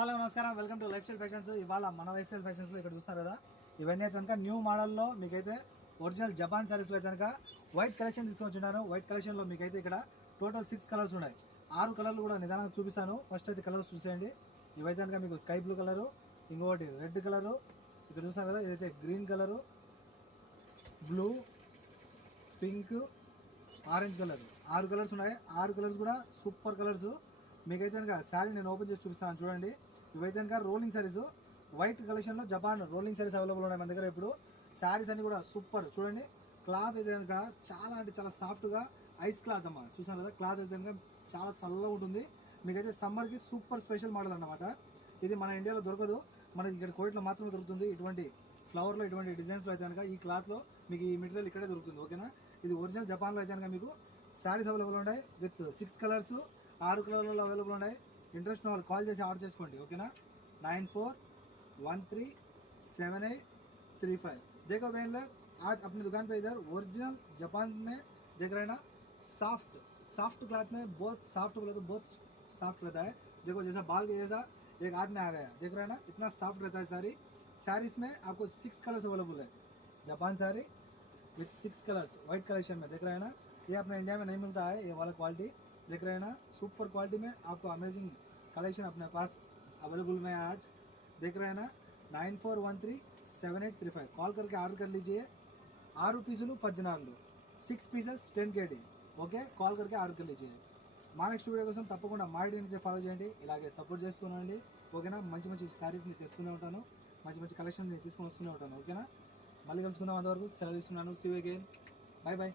Hello నమస్కారం, welcome to life style fashions. ఇవాళ మన లైఫ్ స్టైల్ ఫ్యాషన్స్లో ఇక్కడ చూస్తారు కదా, ఇవన్నీ అయితే కనుక న్యూ మోడల్లో మీకైతే ఒరిజినల్ జపాన్ సారీస్లో అయితే కనుక వైట్ కలెక్షన్ తీసుకొచ్చున్నాను. వైట్ కలెక్షన్లో మీకైతే ఇక్కడ టోటల్ 6 కలర్స్ ఉన్నాయి. 6 కలర్లు కూడా నిదానంగా చూపిస్తాను. ఫస్ట్ అయితే కలర్స్ చూసేయండి. ఇవైతే కనుక మీకు స్కై బ్లూ కలరు, ఇంకొకటి రెడ్ కలరు, ఇక్కడ చూస్తారు కదా ఇదైతే green colour, blue, pink, orange colour. 6 colours ఉన్నాయి. 6 కలర్స్ కూడా సూపర్ కలర్స్. మీకైతే కనుక శారీ నేను ఓపెన్ చేసి చూపిస్తాను చూడండి. ఇవైతే కనుక రోలింగ్ శారీస్, వైట్ కలెక్షన్లో జపాన్ రోలింగ్ శారీస్ అవైలబుల్ ఉన్నాయి మన దగ్గర. ఇప్పుడు శారీస్ అన్ని కూడా సూపర్. చూడండి క్లాత్ అయితే కనుక చాలా అంటే చాలా సాఫ్ట్గా ఐస్ క్లాత్ అమ్మా. చూసాను కదా, క్లాత్ అయితే కనుక చాలా చల్లగా ఉంటుంది. మీకైతే సమ్మర్కి సూపర్ స్పెషల్ మోడల్ అన్నమాట. ఇది మన ఇండియాలో దొరకదు, మనకి ఇక్కడ కోయిట్లో మాత్రమే దొరుకుతుంది. ఇటువంటి ఫ్లవర్లో ఇటువంటి డిజైన్స్లో అయితే కనుక ఈ క్లాత్లో మీకు ఈ మెటీరియల్ ఇక్కడే దొరుకుతుంది. ఓకేనా, ఇది ఒరిజినల్ జపాన్లో అయితే కనుక మీకు శారీస్ అవైలబుల్ ఉన్నాయి విత్ 6 కలర్స్, 6 కలర్లలో అవైలబుల్ ఉన్నాయి. ఇంట్రెస్ట్ వాళ్ళు కాల్ చేసి ఆర్డర్ చేసుకోండి. ఓకేనా, 94137835. देखो बहन लोग, आज अपनी दुकान पे इधर ओरिजिनल जापान में देख रहे हैं ना, सॉफ्ट क्लॉथ में बहुत सॉफ्ट बोले तो बहुत सॉफ्ट रहता है. देखो जैसा बाल के जैसा एक हाथ में आ गया, देख रहे हैं ना, इतना सॉफ्ट रहता है सारी. साड़ीज में आपको 6 कलर्स अवेलेबल है. Japan sari with 6 colours white collection में देख रहे हैं ना. ये अपने इंडिया में नहीं मिलता है ये वाला क्वालिटी. देख रहे हैं ना, सुपर क्वालिटी में आपको अमेजिंग कलेक्शन अपने पास अवेलेबल में आज. देख रहे हैं ना, 94137835 कॉल करके ऑर्डर कर लीजिए. 6 పీసులు 14, 6 పీసెస్ 10 kg. ఓకే, కాల్ करके ఆర్డర్ कर लीजिए. మా నెక్స్ట్ వీడియో కోసం తప్పకుండా మా ఐడిని ఫాలో చేయండి. ఇలాగే సపోర్ట్ చేస్తున్నాండి. ఓకేనా, మంచి మంచి శారీస్ని తెస్తూనే ఉంటాను, మంచి మంచి కలెక్షన్ని తీసుకొని వస్తూనే ఉంటాను. ఓకేనా, మళ్ళీ కలుసుకుందాం. అంతవరకు సెలవు ఇస్తున్నాను. See you again. Bye bye.